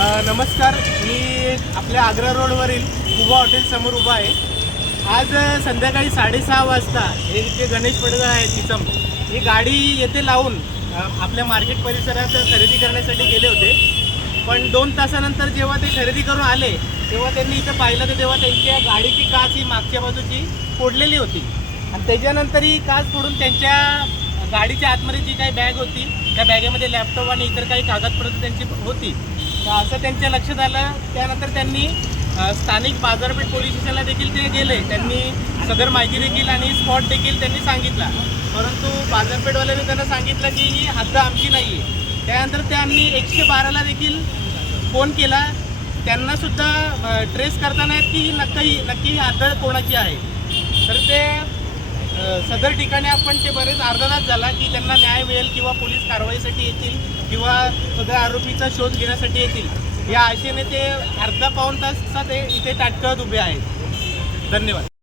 नमस्कार मी आपल्या आग्रा रोडवरील उभा हॉटेलसमोर उभा आहे. आज संध्याकाळी साडेसहा वाजता हे जे गणेश पडदा आहे तिथं ही गाडी येथे लावून आपल्या मार्केट परिसरात खरेदी करण्यासाठी गेले होते. पण दोन तासानंतर जेव्हा ते खरेदी करून आले तेव्हा त्यांनी इथं पाहिलं तर तेव्हा त्यांच्या गाडीची काच ही मागच्या बाजूची फोडलेली होती. आणि त्याच्यानंतर ही काच फोडून त्यांच्या गाडीच्या आतमध्ये जी काही बॅग होती त्या बॅगेमध्ये लॅपटॉप आणि इतर काही कागदपत्र त्यांची होती. असं त्यांच्या लक्षात आलं. त्यानंतर त्यांनी स्थानिक बाजारपेठ पोलीस स्टेशनला देखील ते गेले. त्यांनी सदर माहिती देखील आणि स्पॉट देखील त्यांनी सांगितला. परंतु बाजारपेठवाल्याने त्यांना सांगितलं की ही हद्द आमची नाही आहे त्यानंतर त्यांनी एकशे बाराला देखील फोन केला. त्यांनासुद्धा ट्रेस करताना की ही नक्की नक्की ही हद्द कोणाची आहे? तर ते सदर ठिकाणी आपण ते बरेच अर्धा तास झाला की त्यांना न्याय मिळेल किंवा पोलीस कारवाईसाठी येतील किंवा सदर आरोपीचा शोध घेण्यासाठी येतील. या आशेने ते अर्धा पाऊण तासात ते इथे ताटकळत उभे आहेत. धन्यवाद.